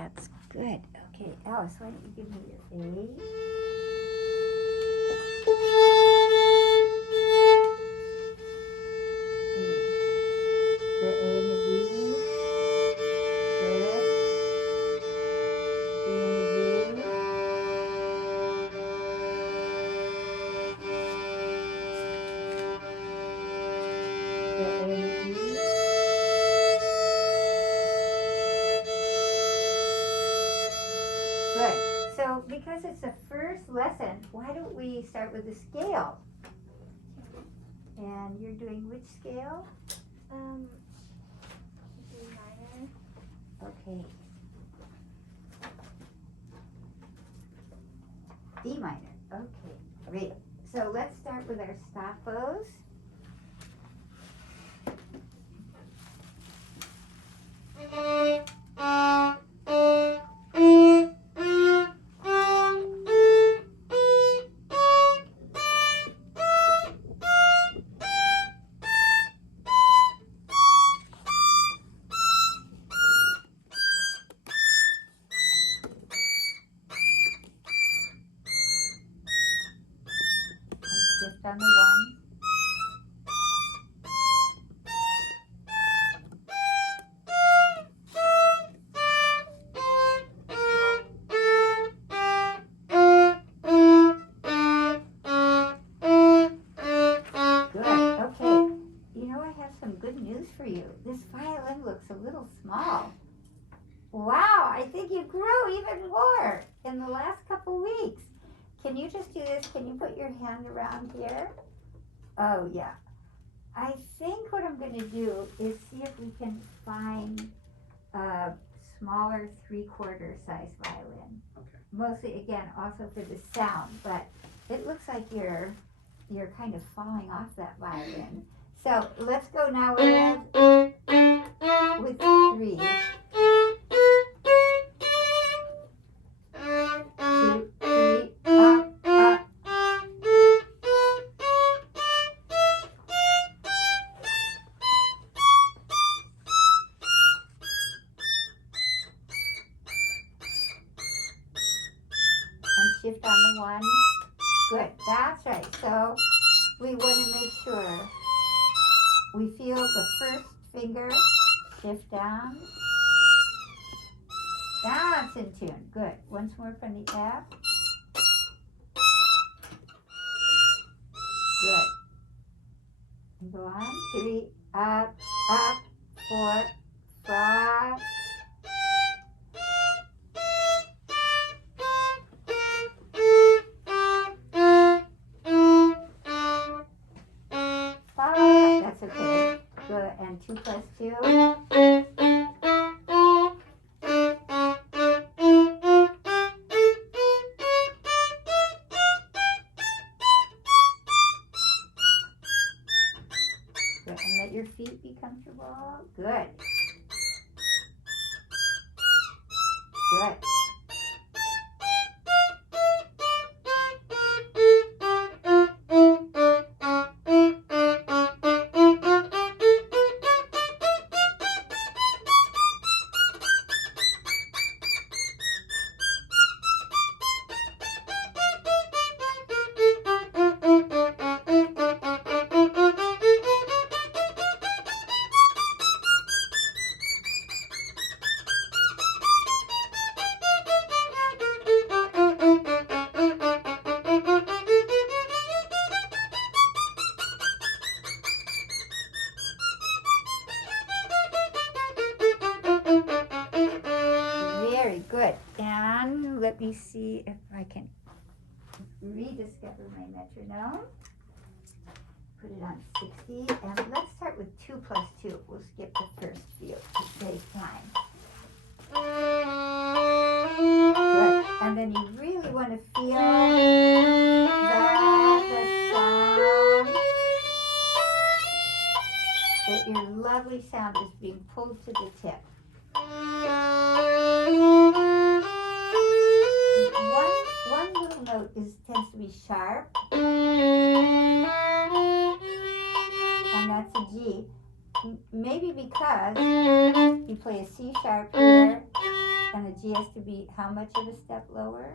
That's good. Okay, Alice, why don't you give me your A? The A and the D. Good. D and the D. The A and the E. Good. So because it's the first lesson, why don't we start with the scale? And you're doing which scale? D minor. Okay. D minor. Okay, great. So let's start with our staccos. Shift on the one. Good. Okay. You know, I have some good news for you. This violin looks a little small. Wow, I think you grew even more in the last couple weeks. Can you just do this? Can you put your hand around here? Oh, yeah. I think what I'm going to do is see if we can find a smaller 3/4 size violin. Okay. Mostly, again, also for the sound, but it looks like you're kind of falling off that violin. So let's go now with 3. 2, 3, up, up. And shift on the 1. Good, that's right. So we want to make sure we feel the first finger shift down. That's in tune. Good. Once more from the F. Good. And go on. 3, up, up, 4, 5. That's okay. Good. And 2 plus 2. Good. And let your feet be comfortable. Good. Good. Very good. And let me see if I can rediscover my metronome. Put it on 60. And let's start with 2 plus 2. We'll skip the first few to save time. Good. And then you really want to feel that the sound, that your lovely sound is being pulled to the tip. One little note tends to be sharp, and that's a G. Maybe because you play a C sharp here And the G has to be how much of a step lower?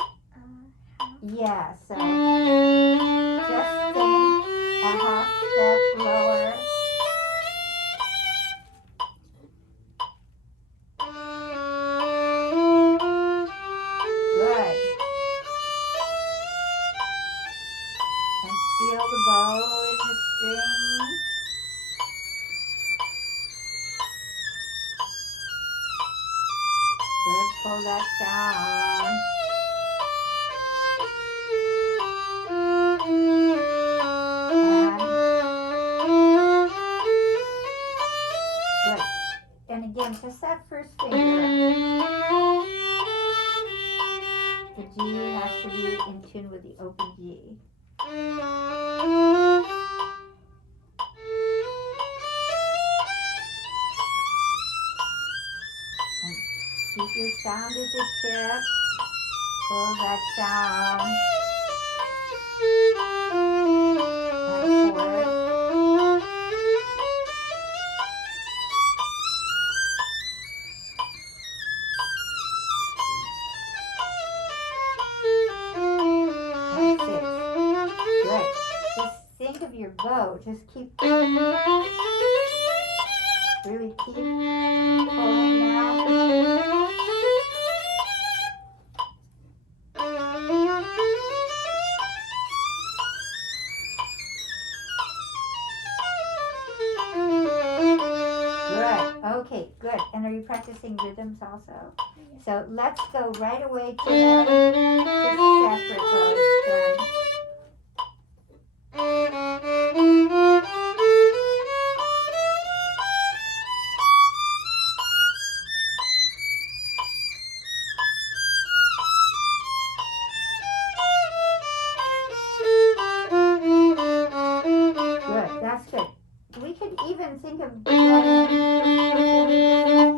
Half. Yeah, so just sing a half step lower. Good. And feel the bow in the string. Good, pull that sound. And good. And again, just that first finger. The G has to be in tune with the open G. And keep your sound at the tip. Pull that sound. And forward. That's it. Good. Just think of your bow. Just keep, really keep pulling now. Good. Okay, good. And are you practicing rhythms also? So let's go right away to separate bows then. Good, that's good. We could even think of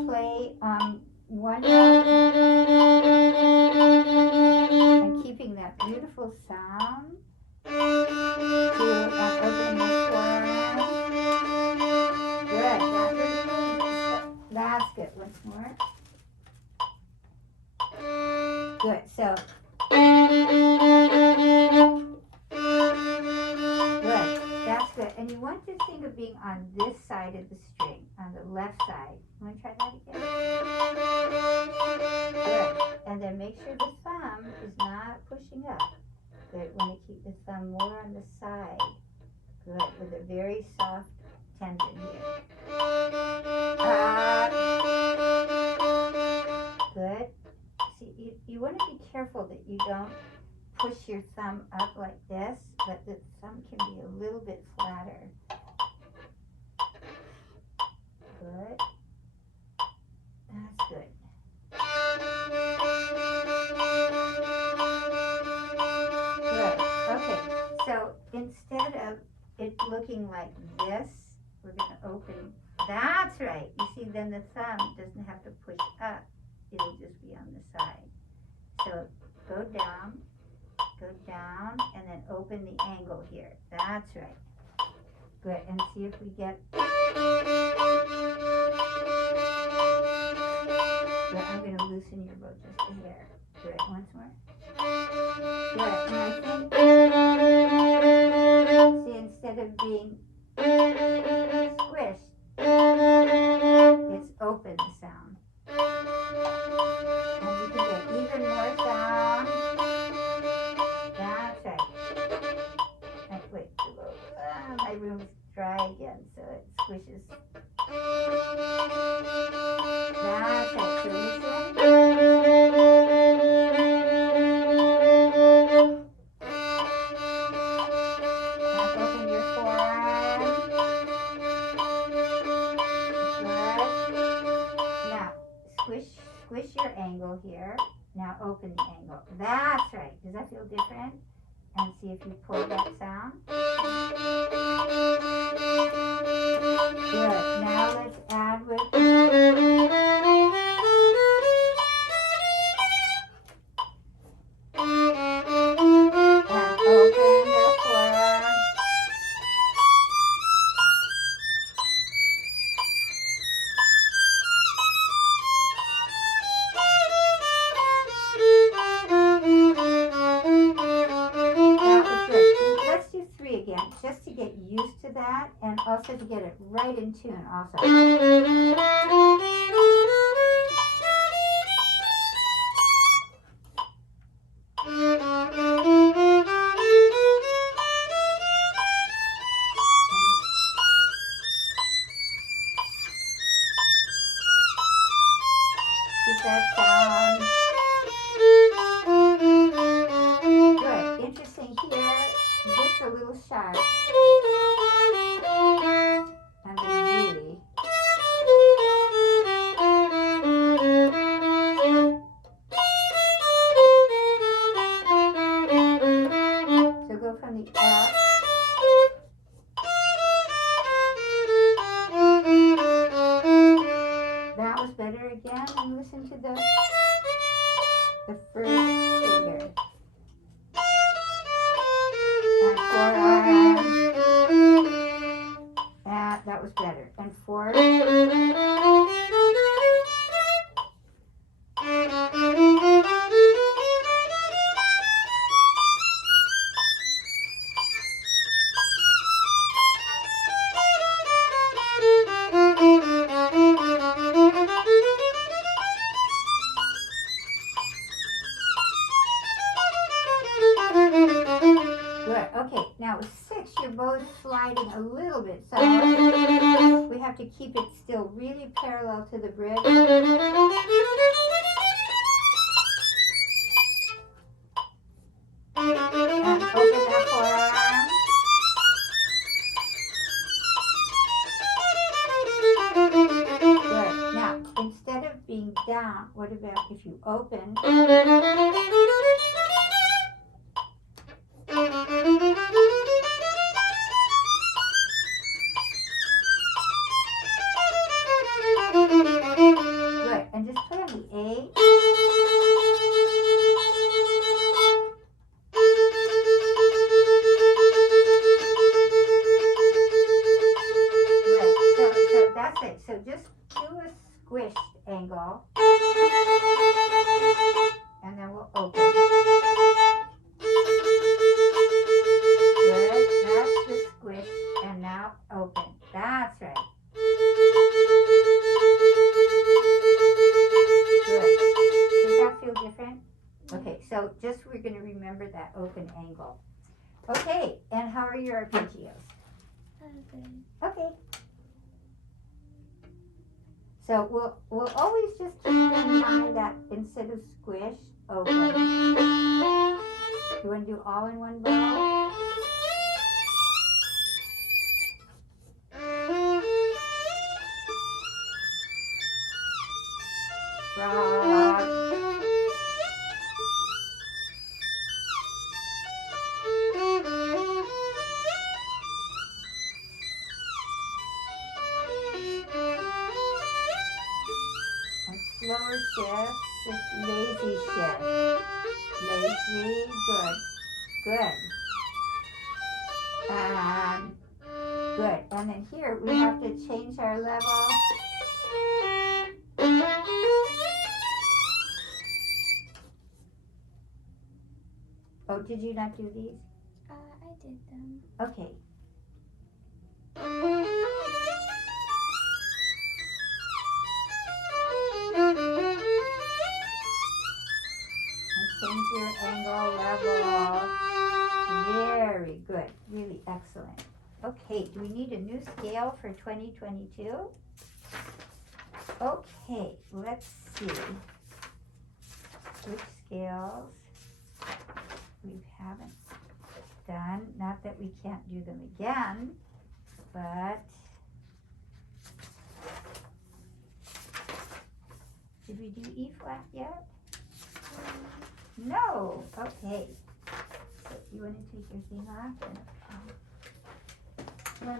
play on one note and keeping that beautiful sound to and opening the forearm. Good, that's good. Once more. Good, so good, that's good. And you want to think of being on this side of the string, on the left side. You want to try that again? Good. And then make sure the thumb is not pushing up. Good. Want to keep the thumb more on the side. Good. With a very soft tendon here. Good. See, you want to be careful that you don't push your thumb up like this, but the thumb can be a little bit flatter. Good. That's good. Good. Okay. So instead of it looking like this, we're going to open. That's right. You see, then the thumb doesn't have to push up. It'll just be on the side. So go down, and then open the angle here. That's right. Good. And see if we get. Good. I'm going to loosen your bow just a hair. Good. Once more. Good. And I think, see, instead of being squished, it's open the sound. And you can get even more sound. That's right. Wait, my room's dry again, so it squishes. That's right. So listen. And open your forearm. Good. Now, squish your angle here. Now open the angle. That's right. Does that feel different? And see if you pull that sound. Good. Now let's add with. And open the forearm. also to get it right in tune also. Keep that sound. Good. Interesting here. This a little sharp. And the G. So go from the F. That was better again. And listen to the first finger. And forearm. And that was better. And fourth. Good. Okay, now with 6, you're both sliding a little bit, so we have to keep it still really parallel to the bridge. And open that forearm. Good. Now, instead of being down, what about if you open? Good. And just play on the A. Good. So that's it. So just do a squished angle. And then we'll open. Good. That's the squish. And now open. That's right. Good. Does that feel different? Okay, so just we're going to remember that open angle. Okay, and how are your arpeggios? Okay. So we'll always just keep in mind that instead of squish, open. You want to do all in one bow? Frog. Slower shift, just lazy shift. Lazy, good, good. And good. And then here we have to change our level. Oh, did you not do these? I did them. Okay. Change your angle level. Very good. Really excellent. Okay, do we need a new scale for 2022? Okay, let's see. Which scales we haven't done. Not that we can't do them again, but did we do E flat yet? No. Okay. So you want to take your thing off? And,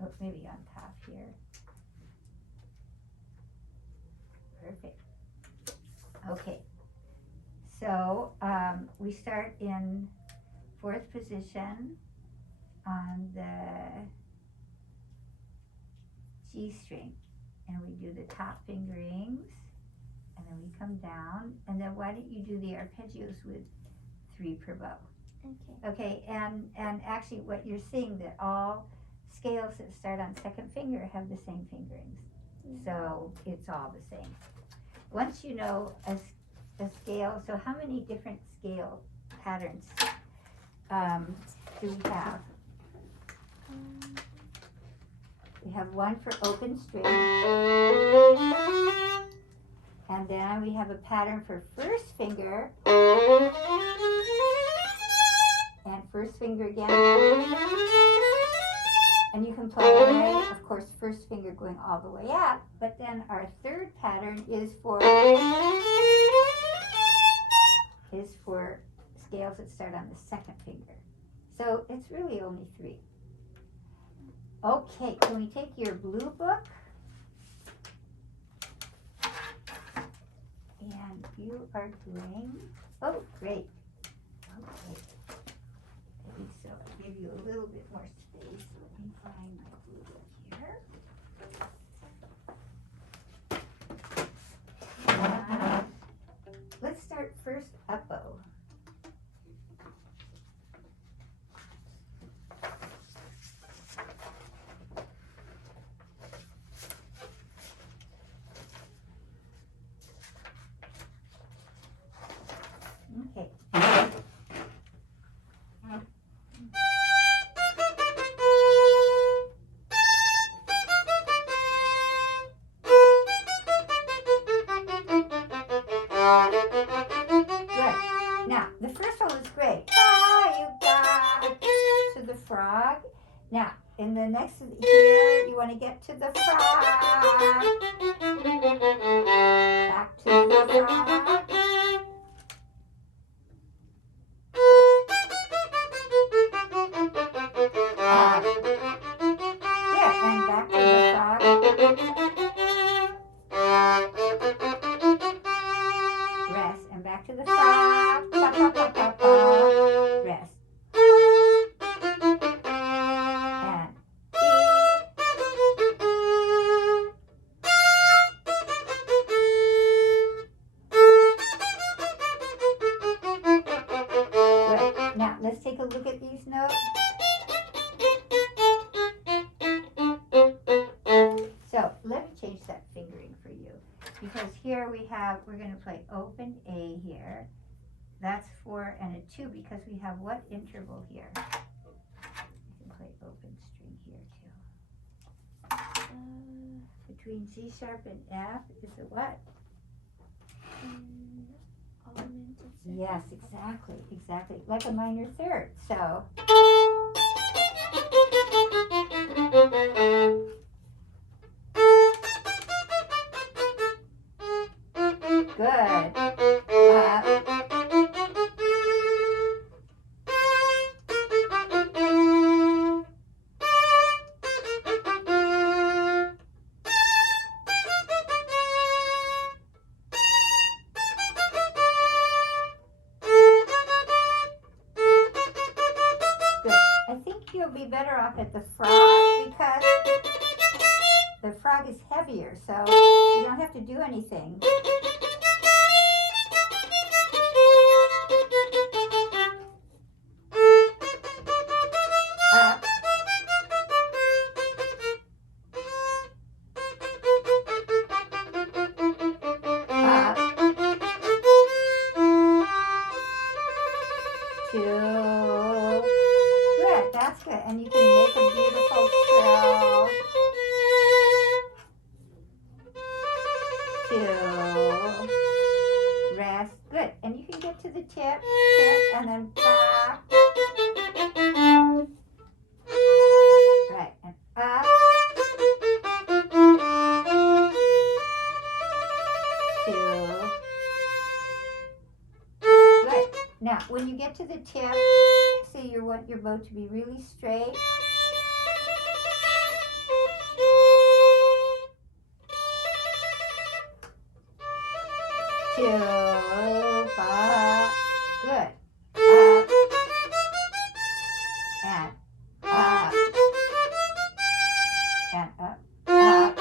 oh, maybe on top here. Perfect. Okay. So we start in 4th position on the G string. and we do the top fingerings, and then we come down, and then why don't you do the arpeggios with 3 per bow? Okay. Okay, and actually what you're seeing that all scales that start on second finger have the same fingerings. So it's all the same. Once you know a scale, so how many different scale patterns do we have? We have one for open string, and then we have a pattern for first finger, and first finger again, and you can play away, of course, first finger going all the way up, but then our third pattern is for scales that start on the second finger. So it's really only 3. Okay, can we take your blue book? And you are doing, oh, great. Okay. So I'll give you a little bit more space. Let me find my blue book here. Let's start first up bow. Okay. Good. Now, the first one was great. Ah, you got to the frog. Now, in the next here, you want to get to the frog. Back to the frog. Yeah, and back to the frog. Rest, and back to the frog. Pa, pa, pa, pa, pa. Rest. And good. Now, let's take a look at these notes. So let me change that fingering for you, because here we're going to play open A here. That's 4 and a 2 because we have what interval here? You can play open string here too. Between G sharp and F is a what? Augmented second. Yes, exactly. Like a minor third. So. Good. Good. I think you'll be better off at the frog because the frog is heavier, so you don't have to do anything. Up. Up. 2. Good, that's good. And you can make a beautiful trill. 2. Rest. Good. And you can get to the tip, and then back. Right, and up. 2. Good. Now, when you get to the tip, say you want your bow to be really straight. Two, five, good. Up, and up, and up, up.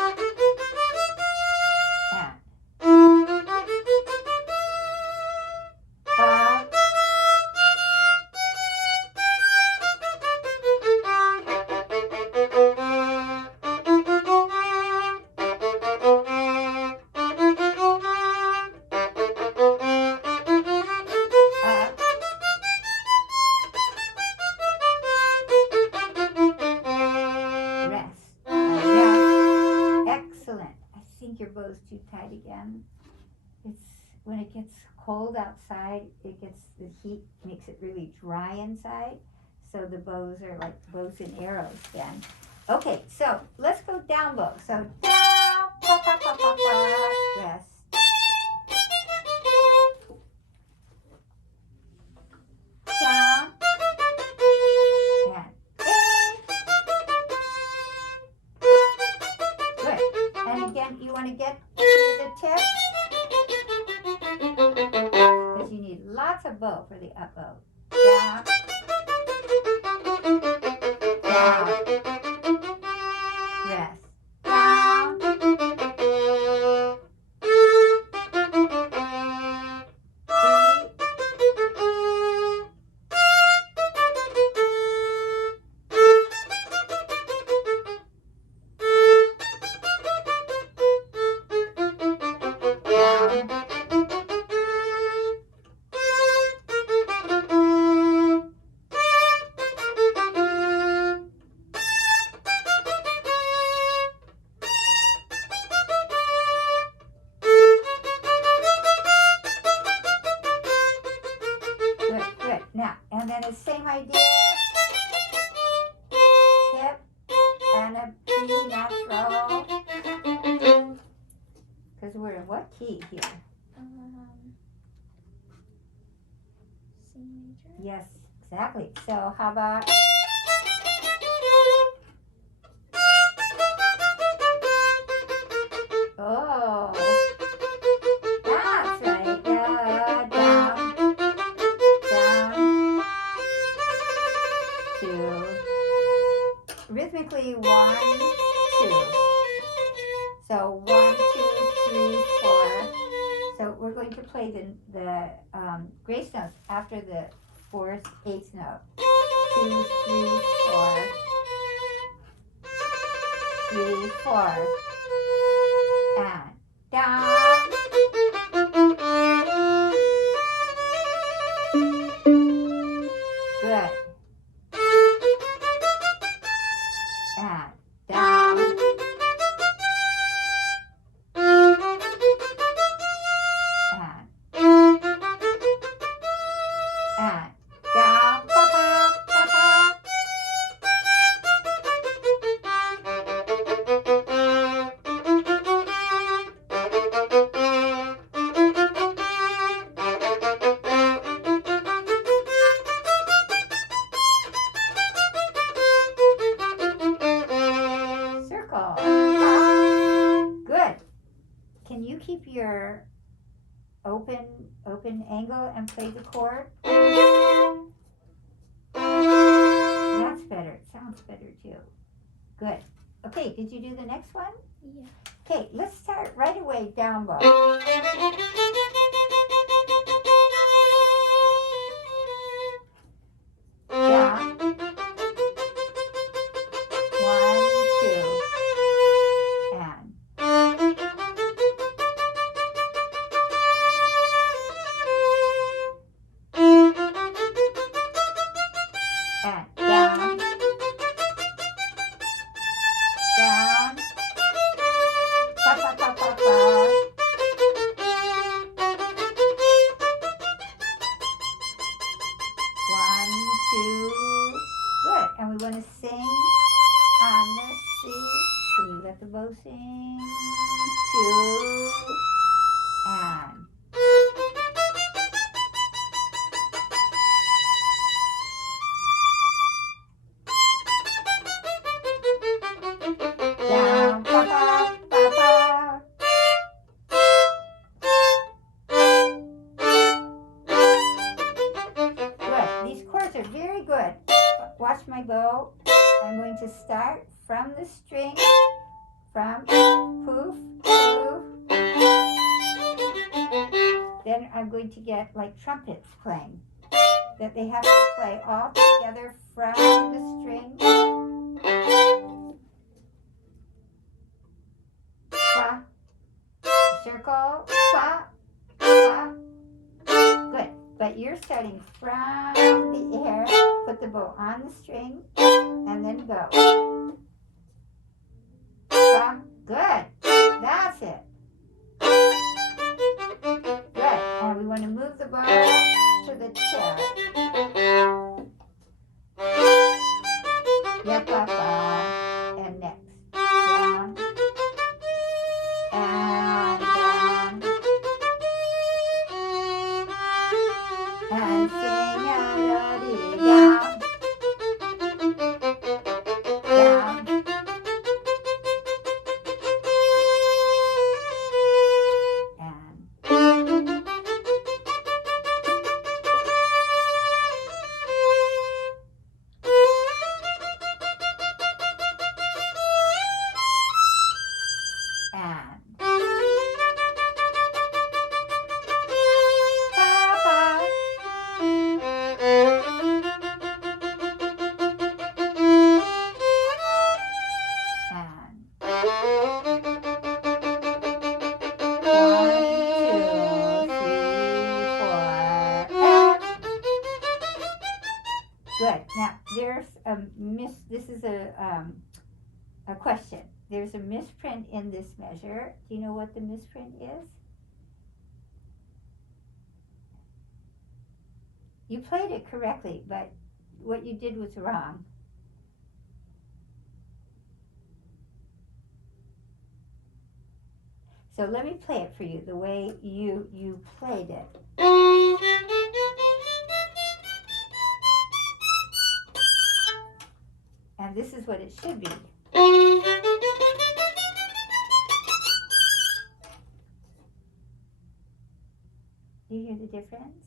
too tight again. It's when it gets cold outside, the heat makes it really dry inside. So the bows are like bows and arrows then. Okay, so let's go down bow. So down, pa, pa, pa, pa, pa, rest. Down, and good. And again, you want to get to the tip because you need lots of bow for the up bow. Down, down, rest, down, good. Now, and then the same idea. Tip and a B natural. Because we're in what key here? C major. Yes, exactly. So how about oh, that's right. Yeah, down, down, two. Rhythmically, 1, 2. So 1, 2, 3, 4. So we're going to play the grace notes after the 4th, 8th note. 2, 3, 4. 3, 4. And down. Good. And down. And down. Pa, pa, pa, pa. Circle. Good. Can you keep your open angle and play the chord? That's better. It sounds better too. Good. Okay, did you do the next one? Yeah. Okay, let's start right away down bow. Down. 1, 2. And down, down, pa pa pa pa pa. One, two, good. And we want to sing on the C. Can you let the bow sing? 2, and down, pa pa pa pa. Good. These chords are very good. Watch my bow. I'm going to start from the string, from poof, poof. Then I'm going to get like trumpets playing. That they have to play all together from the string. Fa, circle, fa, fa. Good. But you're starting from the air. Put the bow on the string and then go. 5. Good. That's it. move the bow to the tip. Yep, up, and next. Down. And down. And sing a melody down. Down. Good. Now there's this is a question. There's a misprint in this measure. Do you know what the misprint is? You played it correctly, but what you did was wrong. So let me play it for you the way you played it. And this is what it should be. Do you hear the difference?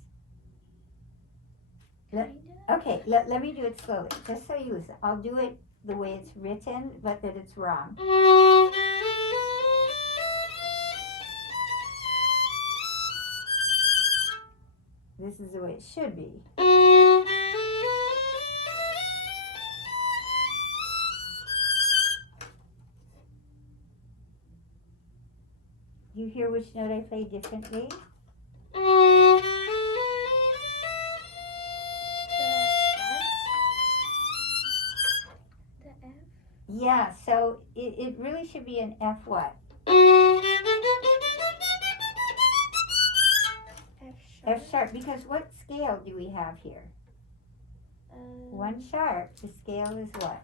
Okay, let me do it slowly, just so you listen. I'll do it the way it's written, but that it's wrong. This is the way it should be. You hear which note I play differently? The F? Yeah, so it really should be an F what? F sharp. F sharp, because what scale do we have here? 1 sharp. The scale is what?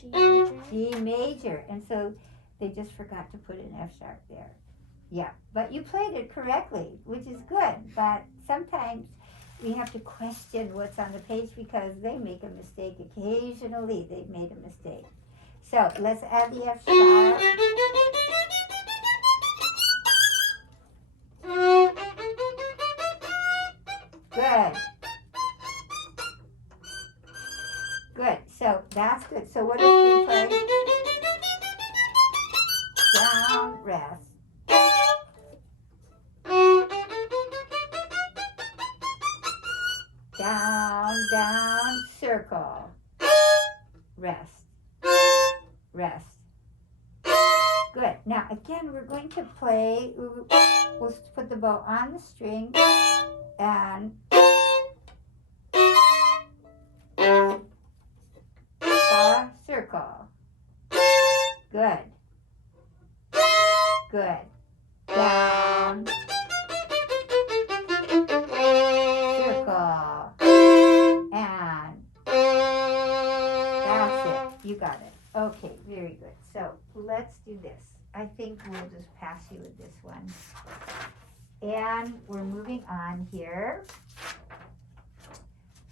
G major. G major. And so they just forgot to put an F sharp there. Yeah, but you played it correctly, which is good. But sometimes we have to question what's on the page because they make a mistake. Occasionally they've made a mistake. So let's add the F sharp. Good. Good. So that's good. So what if we play down, rest. Down, down, circle. Rest. Rest. Good. Now again, we're going to play. We'll put the bow on the string and circle. Good. Good. Down. Circle. And that's it. You got it. Okay, very good. So let's do this. I think we'll just pass you with this one. And we're moving on here.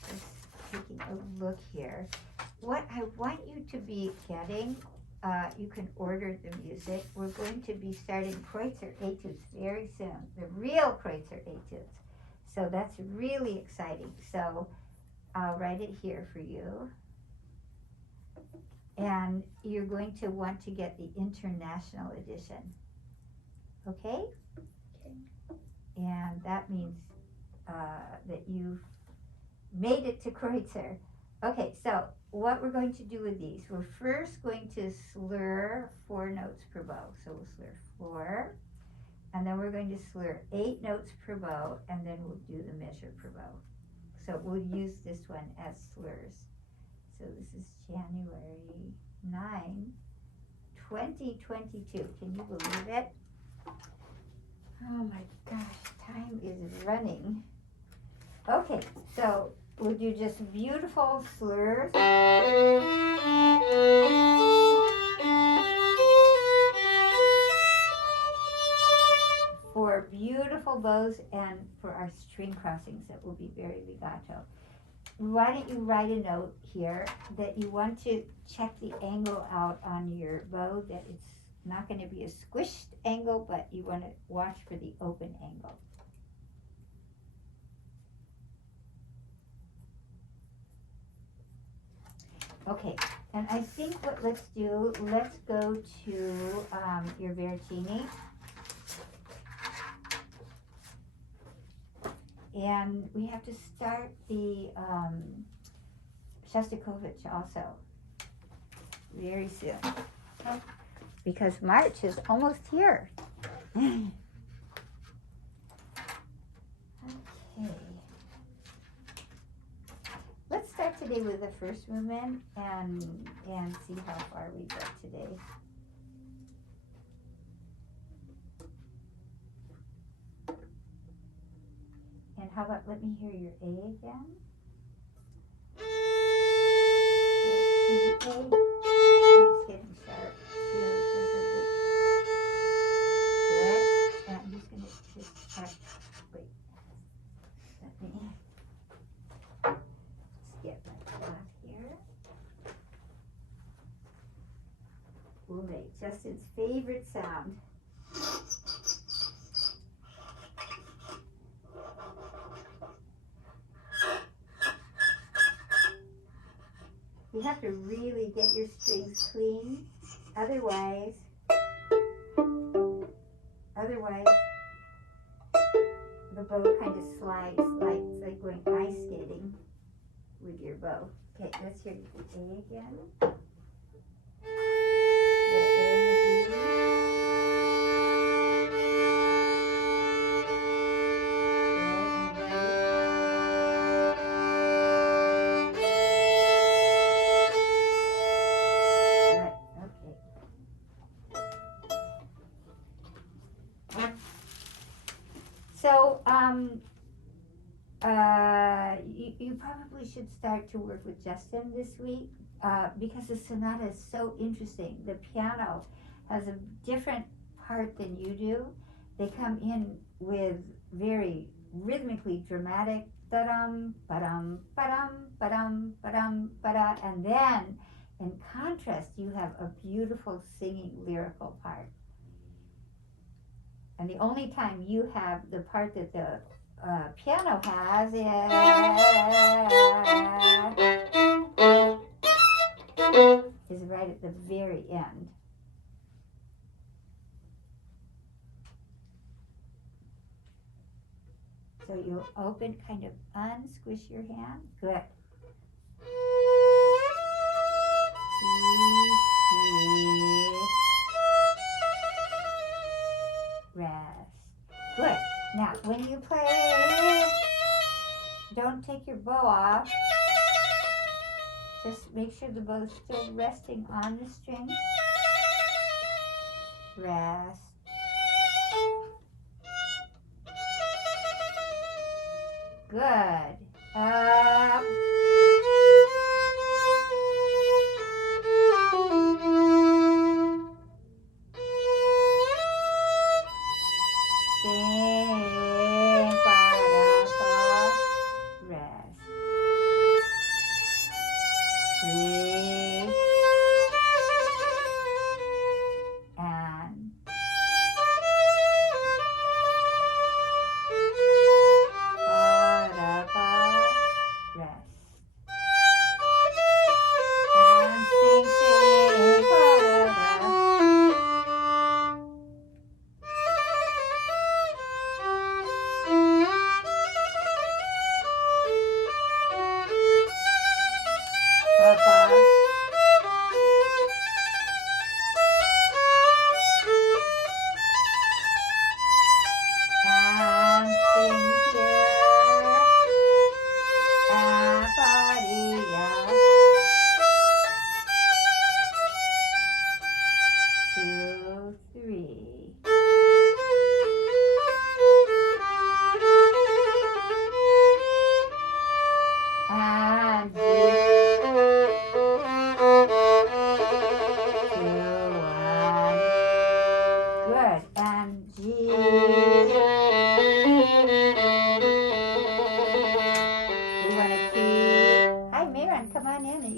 Just taking a look here. What I want you to be getting, you can order the music. We're going to be starting Kreutzer etudes very soon. The real Kreutzer etudes. So that's really exciting. So I'll write it here for you. And you're going to want to get the international edition. Okay? Okay. And that means that you've made it to Kreutzer. Okay, so what we're going to do with these, we're first going to slur 4 notes per bow. So we'll slur 4, and then we're going to slur 8 notes per bow, and then we'll do the measure per bow. So we'll use this one as slurs. So this is January 9, 2022. Can you believe it? Oh my gosh, time is running. Okay, so we'll do just beautiful slurs. For beautiful bows and for our string crossings that will be very legato. Why don't you write a note here that you want to check the angle out on your bow, that it's not going to be a squished angle, but you want to watch for the open angle. Okay, and I think what let's do, let's go to your Veracini. And we have to start the Shostakovich also very soon, because March is almost here. Okay. Let's start today with the first movement and see how far we get today. And how about let me hear your A again? It's getting sharp. Good. And I'm just going to just check. Wait. Let me just get my cloth here. We'll make Justin's favorite sound. You have to really get your strings clean, otherwise the bow kind of slides, like it's like going ice skating with your bow. Okay, let's hear the A again. The A and the B. So, you probably should start to work with Justin this week because the sonata is so interesting. The piano has a different part than you do. They come in with very rhythmically dramatic da-dum, ba-dum, ba-dum, ba-dum, ba-dum, ba-da, and then in contrast you have a beautiful singing lyrical part. And the only time you have the part that the piano has is right at the very end. So you'll open, kind of unsquish your hand. Good. Rest. Good. Now, when you play, don't take your bow off. Just make sure the bow is still resting on the string. Rest. Good. Up. Rest. 3. And pa-da-pa.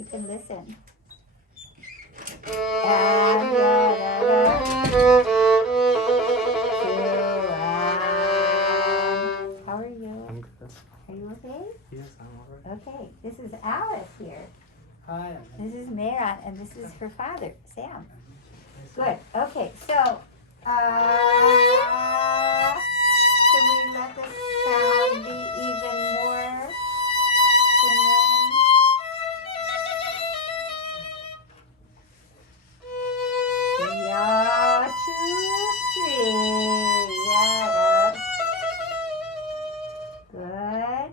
you can listen. And how are you? I'm good. Are you okay? Yes, I'm alright. Okay, this is Alice here. Hi. This is Maron, and this is her father, Sam. Good. Okay, so can we let the sound be even more singing? Yeah, 2, 3. Yeah. Good.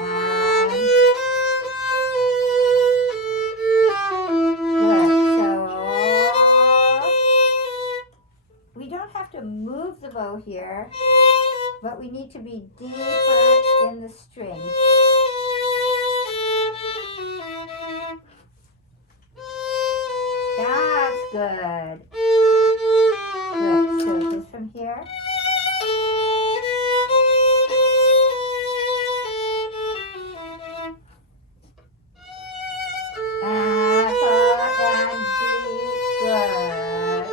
And good. So we don't have to move the bow here, but we need to be deeper in the string. That's good. Good. So just from here. And D. Good.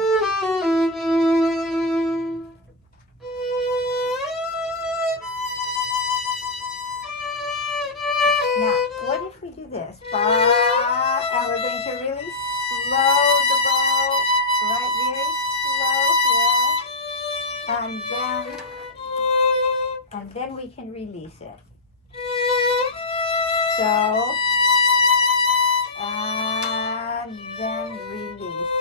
Now, what if we do this? Ba, and we're going to really slow the bow, right? Very slow here. And then we can release it. So, and then release.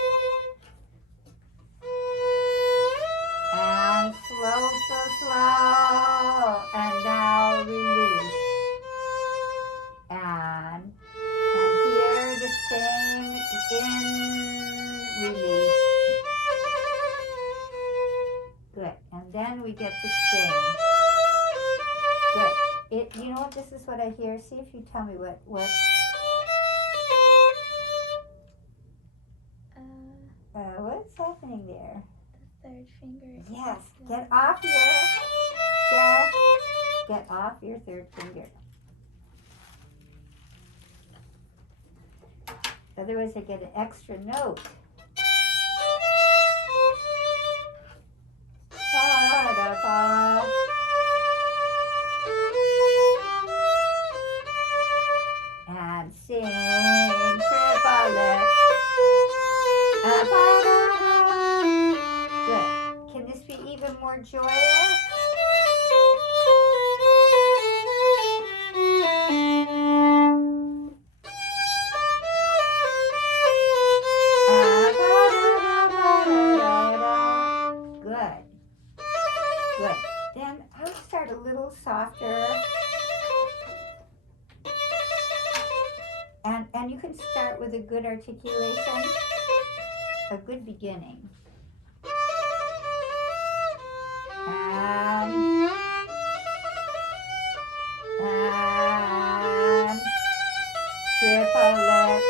And slow, so slow. And now release. And here the same in release. Good. And then we get to sing. Good. You know what? This is what I hear. See if you tell me what. What's happening there? The third finger. Yes. is Get the- off your third finger. Otherwise, I get an extra note. Sa-da-pa. And sing triplet. Good. Can this be even more joyous? Good. Good. Then I'll start a little softer. And you can start with a good articulation, a good beginning. And triplet.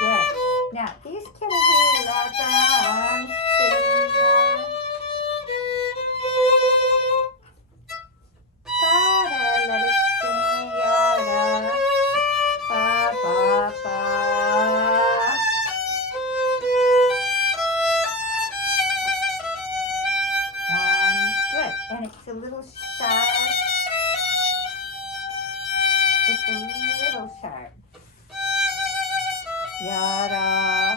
Good. Now these can we let them sing more? Let it sing, yada, ba, ba, ba. One, good. And it's a little sharp. It's a little sharp. Yada,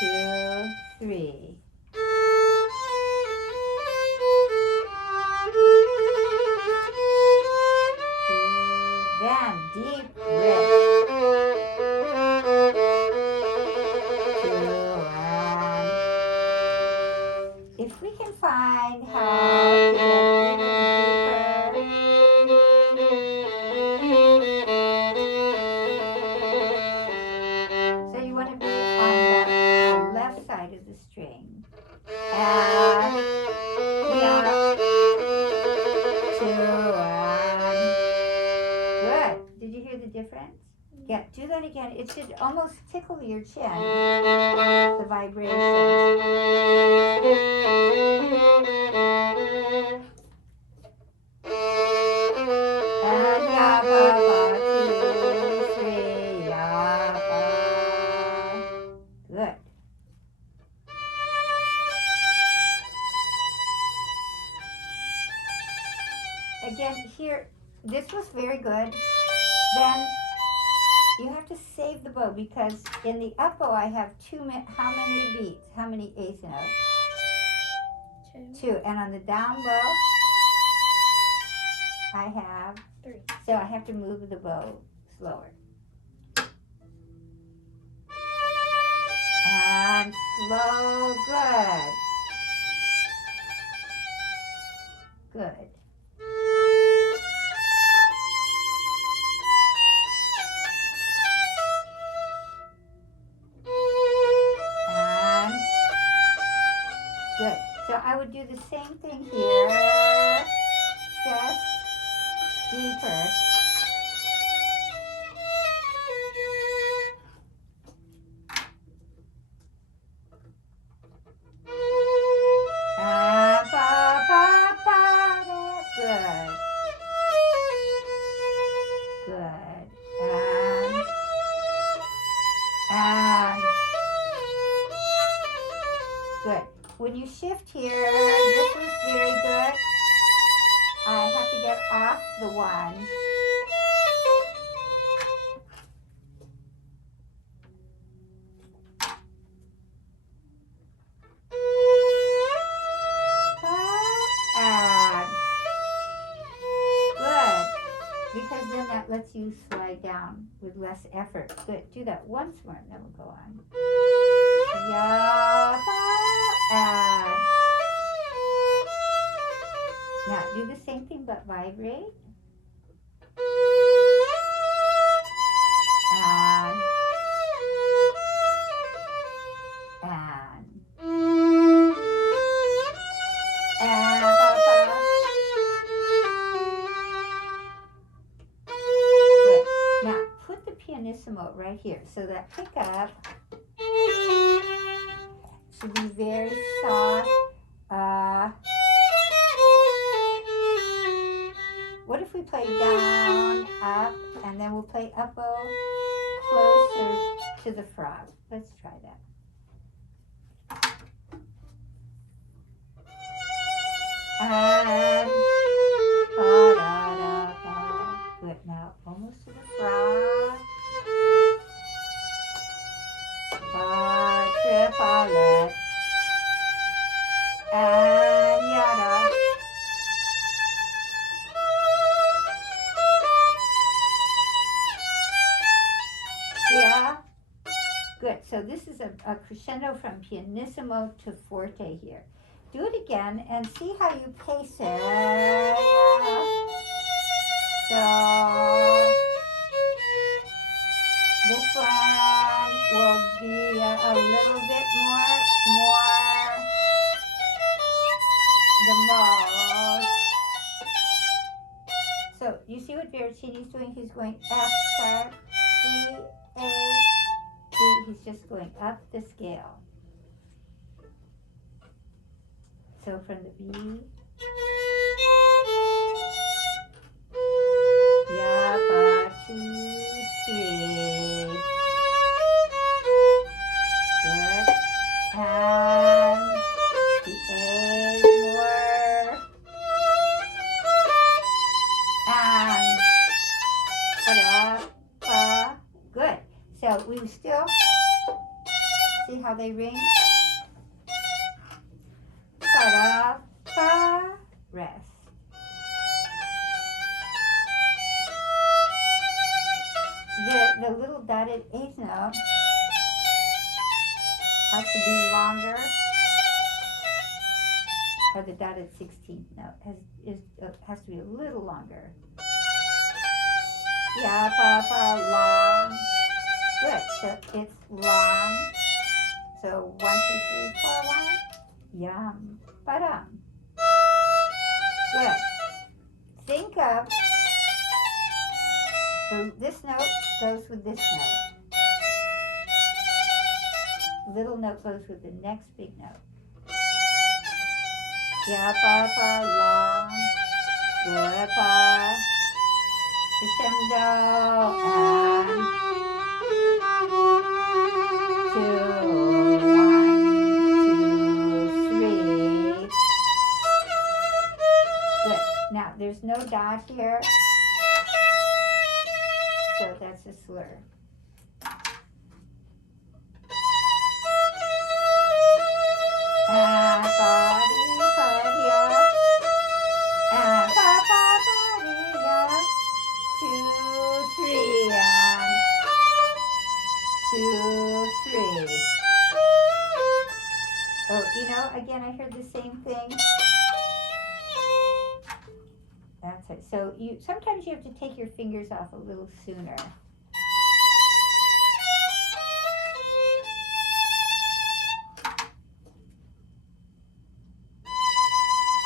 2, 3. Then deep breath. 2, and if we can find how to get even deeper. So you want to be on the left side of the string. And yeah, 2, and good. Did you hear the difference? Yeah, do that it again. It should almost tickle your chin, the vibrations. And ya ba ba 2 3 ya ba. Good. Again, here, this was very good. Then you have to save the bow because in the up bow I have how many beats? How many eighth notes? 2. And on the down bow I have 3. So I have to move the bow slower. And slow, good. Good. And good. So I would do the same thing here, just deeper. And ba ba ba da. Good. Good. And good. When you shift here, this was very good. I have to get off the 1. And good. Because then that lets you slide down with less effort. Good. Do that once more and then we'll go on. Ya, ba, and now do the same thing but vibrate. And ba, ba. Good. Now put the pianissimo right here. So that pickup should be very soft. What if we play down, up, and then we'll play up bow closer to the frog? Let's try that. And ba da da ba. Good. Now almost to the frog. Ba triplet. And yada. Yeah. Good. So this is a crescendo from pianissimo to forte here. Do it again and see how you pace it. So this one will be a little bit more the most. So you see what Veracini's doing? He's going F sharp, C, A, D. He's just going up the scale. So from the B, ya, ba, 2, 3. Good. And the A more. And ba, ba. Good. So we still see how they ring. Ba, ba, rest. The little dotted eighth note has to be longer, or the dotted 16th note has to be a little longer. Ya, ba, ba, long. Good. So it's long. So 1, 2, 3, 4, 1. Yum. Ba-dum. Good. Think of, so this note goes with this note. little note goes with the next big note. Ya, fa, fa, la, good, fa, crescendo, and 2, 1, 2, 3. Good. Now, there's no dot here, so that's a slur. Again, I heard the same thing. That's it. So sometimes you have to take your fingers off a little sooner.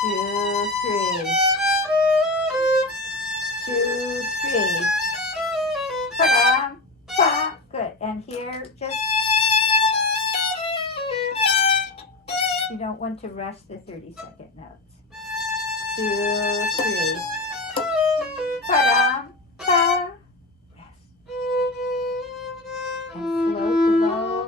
2, 3. 2, 3. Pa-dum, pa. Good. And here, just you don't want to rush the 30-second notes. 2, 3. Pa-dum, pa. Yes. And float the bow.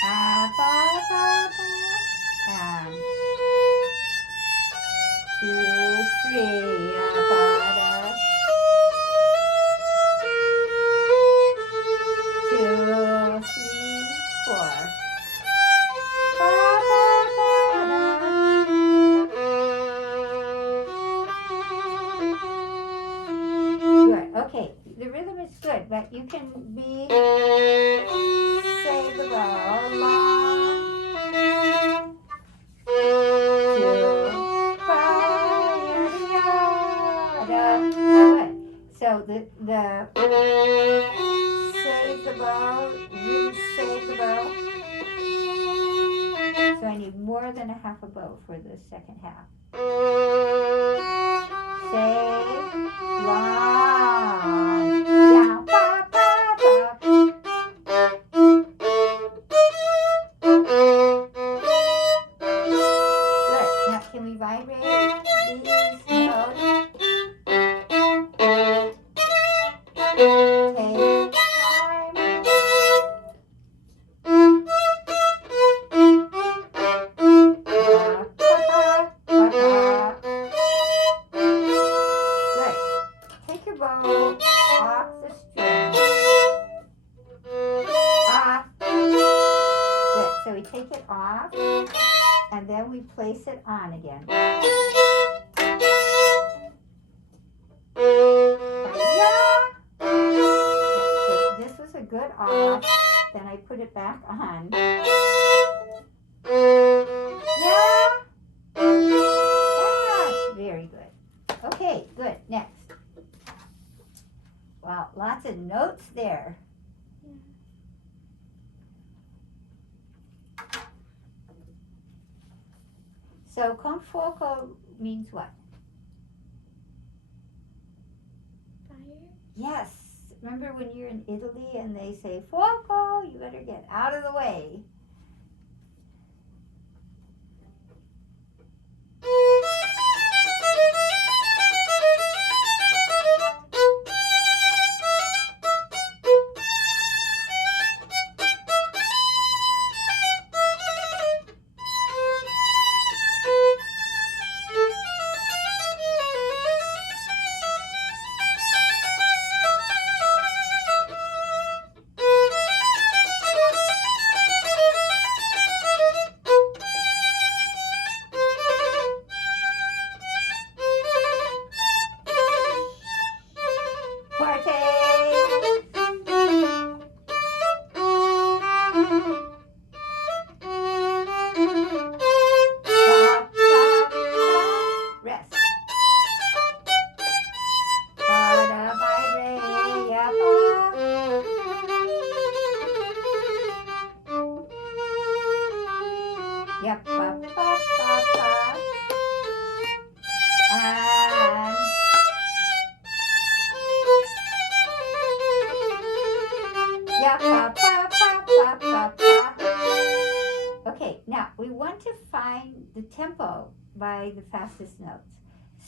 Fa, fa, fa. And 2, 3. Fa, da. 2, 3, 4. Fa, fa, fa, da. Good. Okay. The rhythm is good, but you can say the bow long. 2, 5, da. Good. So the save the bow, really save the bow. So I need more than a half a bow for the second half. Save, long, down, pa, pa, pa. Good. Now can we vibrate these notes? Take time. Good. Take your bow off the string. Off. Good. So we take it off, and then we place it on again. This was a good off. Then I put it back on. Yeah. Very good. Okay, good. Next. Wow, lots of notes there. So con fuoco means what? Fire. Yes. Remember when you're in Italy and they say fuoco, you better get out of the way. tempo by the fastest notes.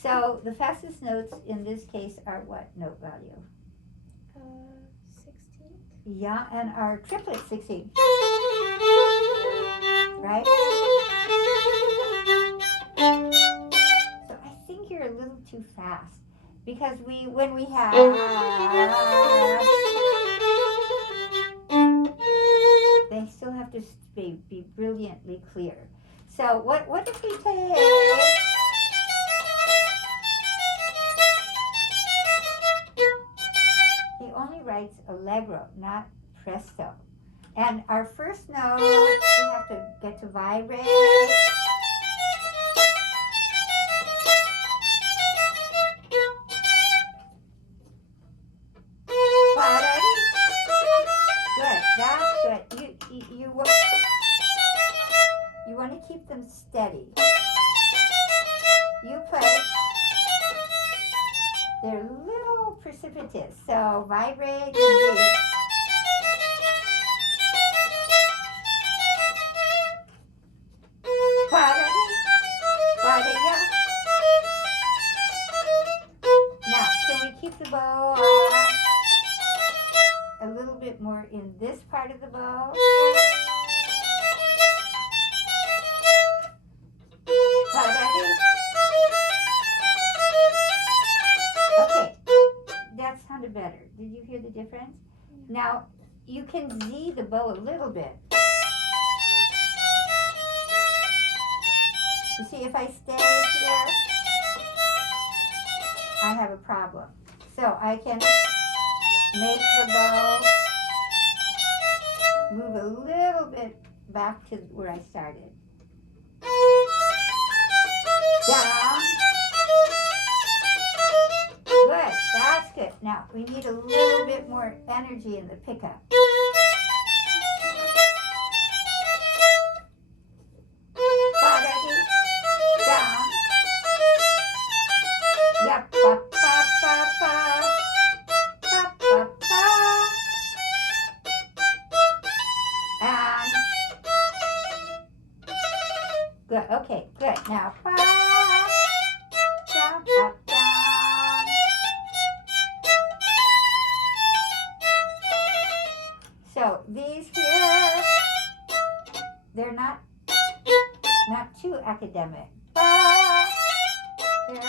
So the fastest notes in this case are what note value? 16. Yeah, and our triplet 16. Right? So I think you're a little too fast because when we have they still have to be brilliantly clear. So what if we take he only writes allegro, not presto. And our first note we have to get to vibrate. Good, that's good. You want to keep them steady. You play. They're a little precipitous, so vibrate the beat. Now, can we keep the bow a little bit more in this part of the bow? Okay, that sounded better. Did you hear the difference? Now, you can Z the bow a little bit. You see, if I stay here, I have a problem. So I can make the bow move a little bit back to where I started. Down. Good, that's good. Now, we need a little bit more energy in the pickup. Down. Yep. Ba, ba, ba, ba. Ba, ba, ba. And good. Okay, good. Now, ba, down, up, down. So these here, they're not too academic. Ba, there.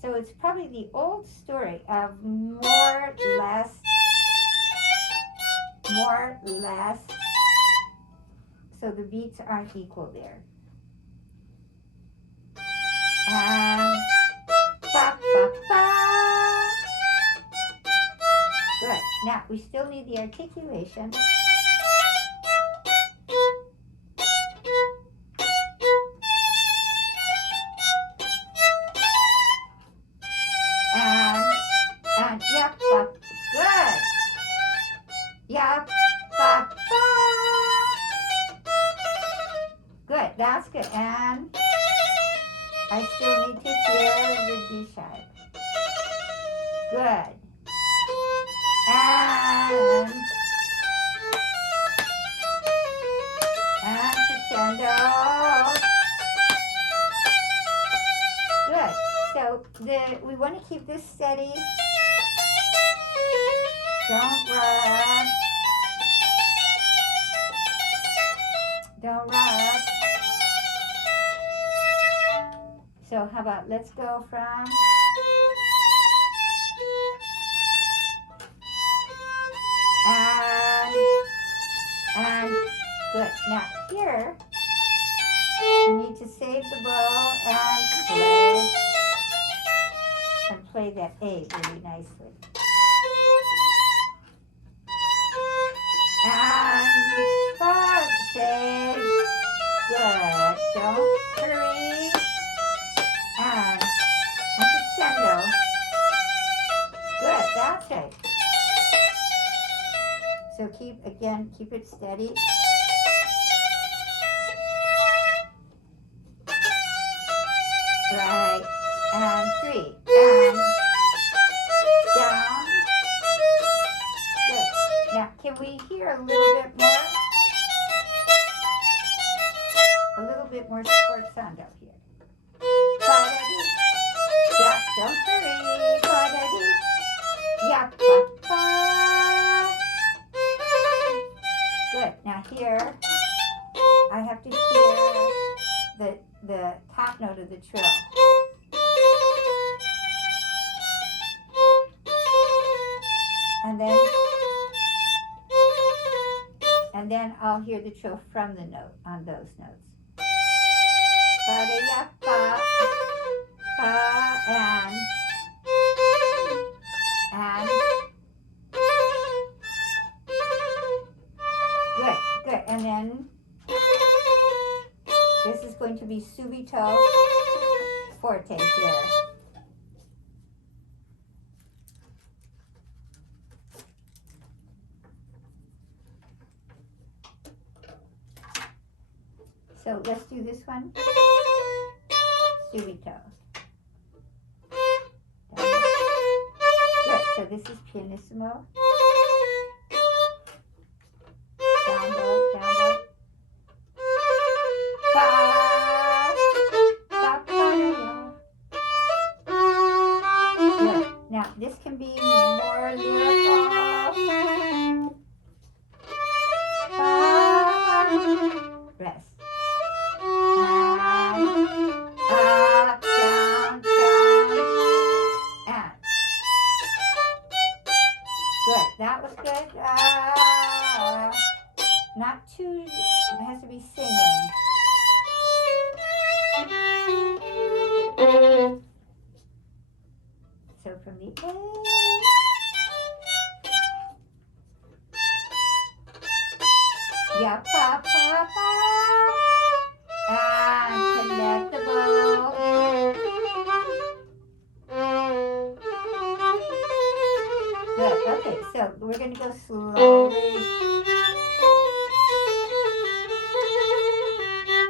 So it's probably the old story of more, less. So the beats aren't equal there. And ba, ba, ba. Good. Now we still need the articulation. And yep, ba, good. Yep, ba, ba. Good, that's good. And I still need to hear the D sharp. Good. And crescendo. Good. So we want to keep this steady. Don't rush. Don't rush. So how about let's go from and good. Now here you need to save the bow and play that A really nicely. And pause, save. Good. Don't hurry. And crescendo. Good. That's right. So keep it steady. Right. And 3. And down. Good. Now, can we hear a little bit more? bit more sforzando here. Ba-da-dee. Yeah, don't hurry. Ba-da-dee. Yeah, ba-ba. Good. Now here, I have to hear the top note of the trill. And then I'll hear the trill from the note on those notes. Ba-da-ya, ba, ba, and good. And then this is going to be subito forte here. So let's do this one. Subito. Good. So this is pianissimo. Down low, down low. Ba, ba, ba, good. Now this can be more lyrical. Rest. Up, down, and. Good. That was good. Not too, it has to be singing. So from the A. Yeah, pa, pa, pa. And connect the bow. Good. Okay, so we're going to go slowly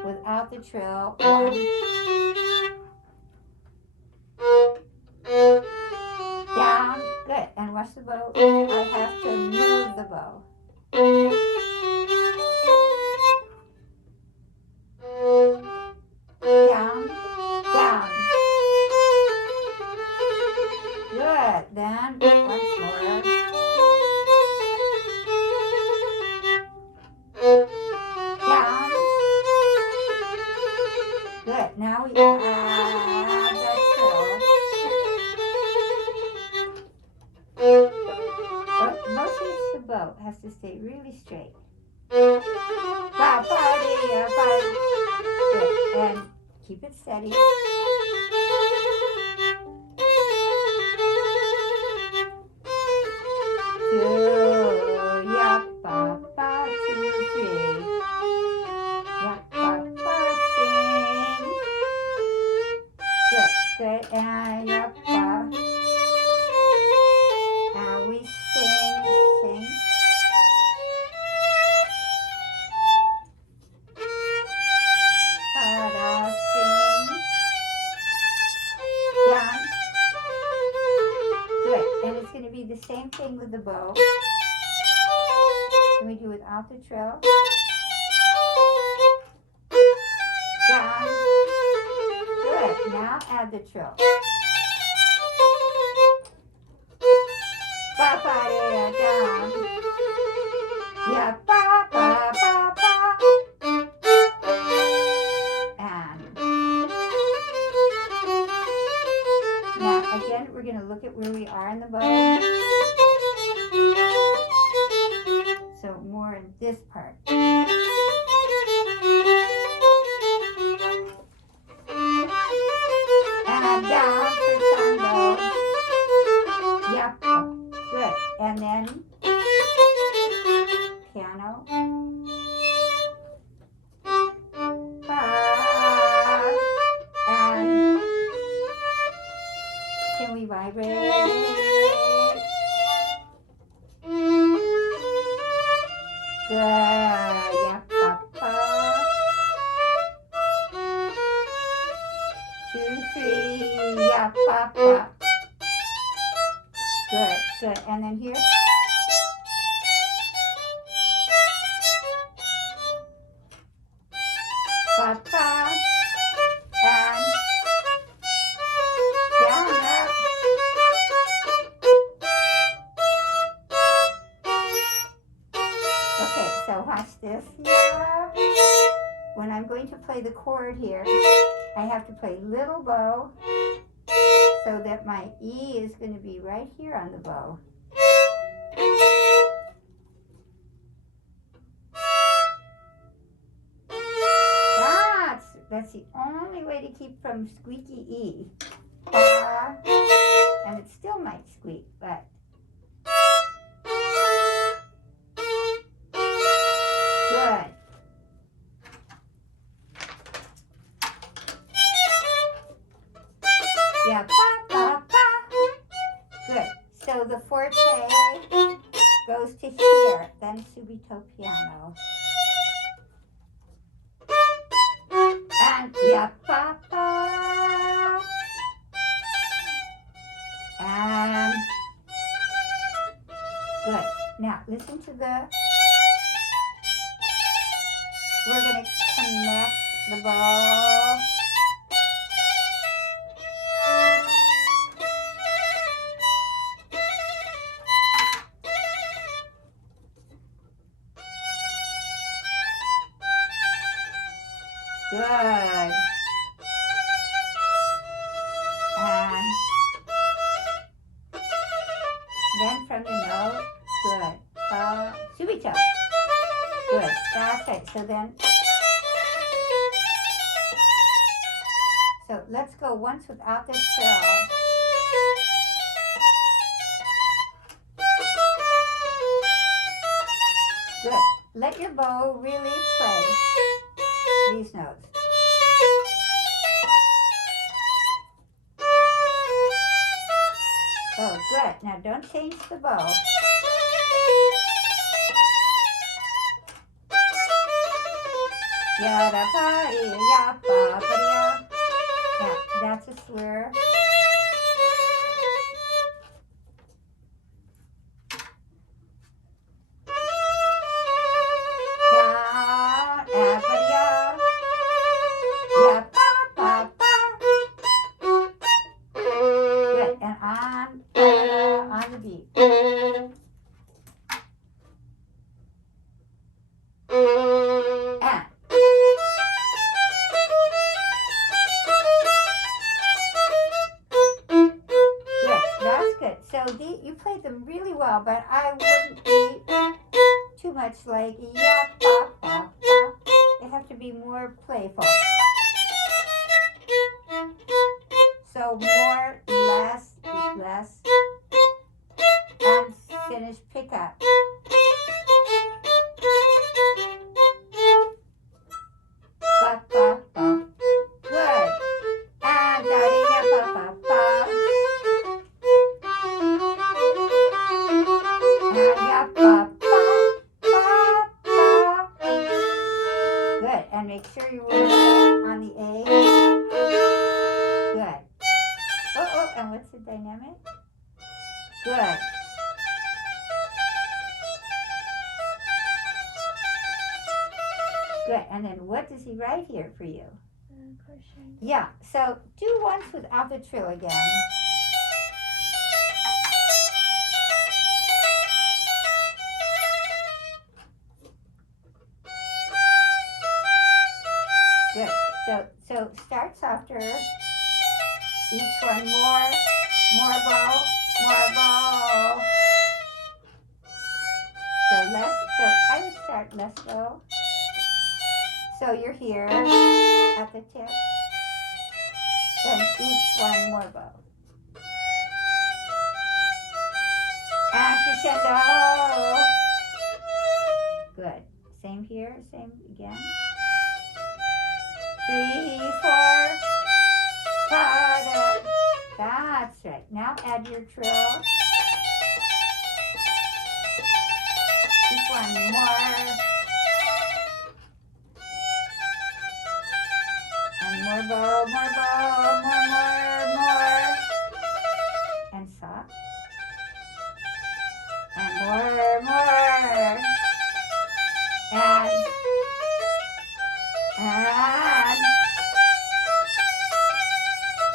without the trill. 1. Down. Good. And watch the bow. I have to move the bow. Down, down. Good. Then once more. Down. Good. Now we add the trill. But mostly it's the bow. It has to stay really straight. Ba, ba, dee, ba. Good. And keep it steady. Two, yeah, ba, ba, 2, 3. Yeah, ba, ba, sing. Good, good, and yeah, ba. And we sing. Ba-da, sing. Down. Good, and it's going to be the same thing with the bow. Can we do without the trill? Down. Good, now add the trill. Ba, ba, da, down. Yeah, ba, ba, ba, ba. And now again, we're going to look at where we are in the bow. So more in this part. And down, crescendo. Yep, good. And then piano. And can we vibrate? Good. Yep, ba. 2, 3. Yep, ba. Good, good. And then here. Ba, ba. the chord here, I have to play little bow so that my E is going to be right here on the bow. That's the only way to keep from squeaky E. And it still might squeak, but good. Yeah, pa, pa, pa. Good. So the forte goes to here, then subito piano. And yeah, pa, pa. And good. Now listen to the, we're going to connect the bow. Good. And then from the note, good. Subito. Good. That's it. So then, so let's go once without the trill. Good. Let your bow really play these notes. Oh, good. Now don't change the bow. Ya da pa ya pa pa ya. Yeah, that's a slur. Good, and on the beat. And good, that's good. So you played them really well, but I wouldn't be too much like ya pa pa pa. They have to be more playful. So more, less, and finish pickup. Pa pa pa. Good. And da da pa pa pa. And ya pa pa pa pa. Good. And make sure you were on the A. Good. Oh, and what's the dynamic? Good. Good. And then what does he write here for you? Question. Yeah. So do once without the trill again. Good. So start softer. Each one more bow, more bow. So I would start less bow. So you're here at the tip. Then each one more bow. And crescendo. Good. Same here, same again. 3, 4, 5. That's right. Now add your trill. Each one more. And more bow, more. And soft. And more. And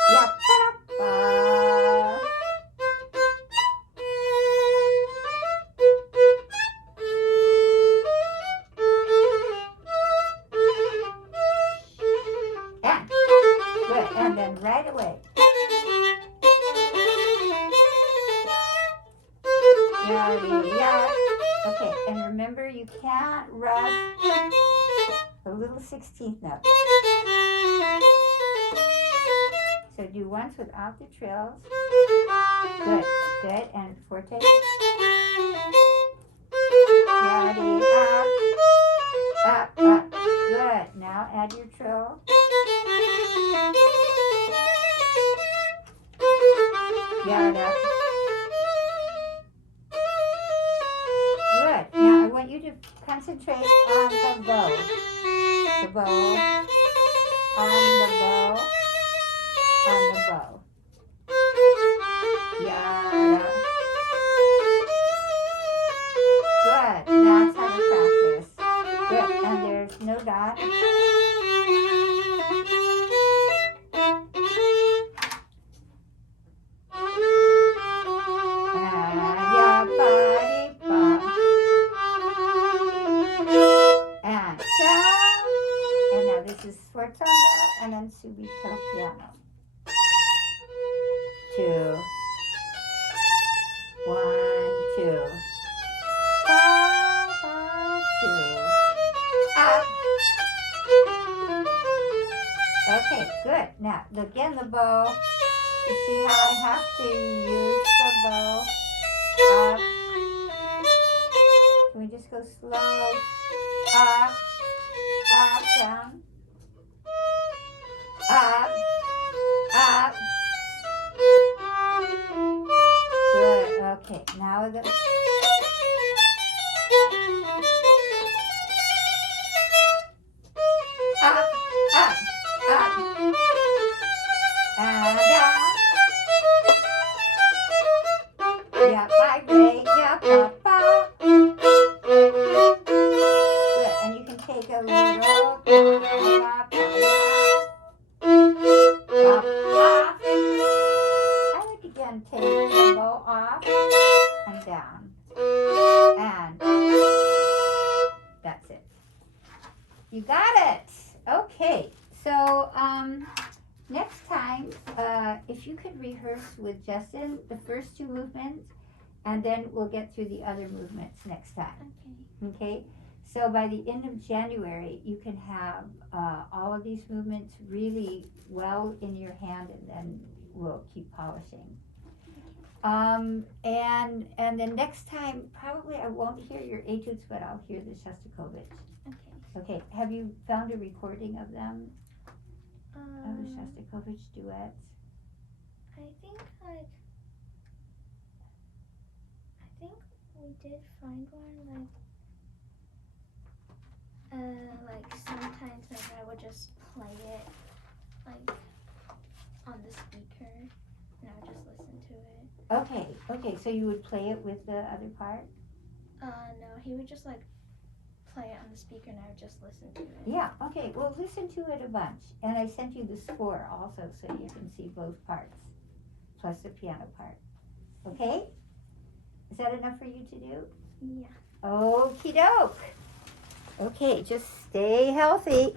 yeah, pa. and then right away. Yeah. Okay, and remember you can't rush the little 16th note. So do once without the trills. Good, and forte. Yadi, up. Good, now add your trill. Yada. Good, now I want you to concentrate on the bow. The bow, on the bow, on the bow. Yada. Good, that's how to practice. Good, and there's no dot. And down. And now this is sforzando and then subito piano. 2, 1, 2. 5, 2. Up. Okay, good. Now again the bow. You see how I have to use the bow. Up. Can we just go slow? Up, down. Up. Good. Okay, now the. Up. And down. Yeah, vibrate. Yeah, papa. Good, and you can take a little. I would again take the bow off and down. And that's it. You got it. Okay, so next time, if you could rehearse with Justin the first 2 movements, and then we'll get through the other movements next time. Okay? So by the end of January, you can have all of these movements really well in your hand, and then we'll keep polishing. And then next time, probably I won't hear your etudes, but I'll hear the Shostakovich. Okay, have you found a recording of them? Of the Shostakovich duets? I think we did find one, like sometimes I would just play it like on the speaker and I would just listen to it. Okay, so you would play it with the other part? No, he would just like play it on the speaker and I would just listen to it. Yeah, okay, well listen to it a bunch. And I sent you the score also so you can see both parts, plus the piano part. Okay? Is that enough for you to do? Yeah. Okie doke. Okay, just stay healthy.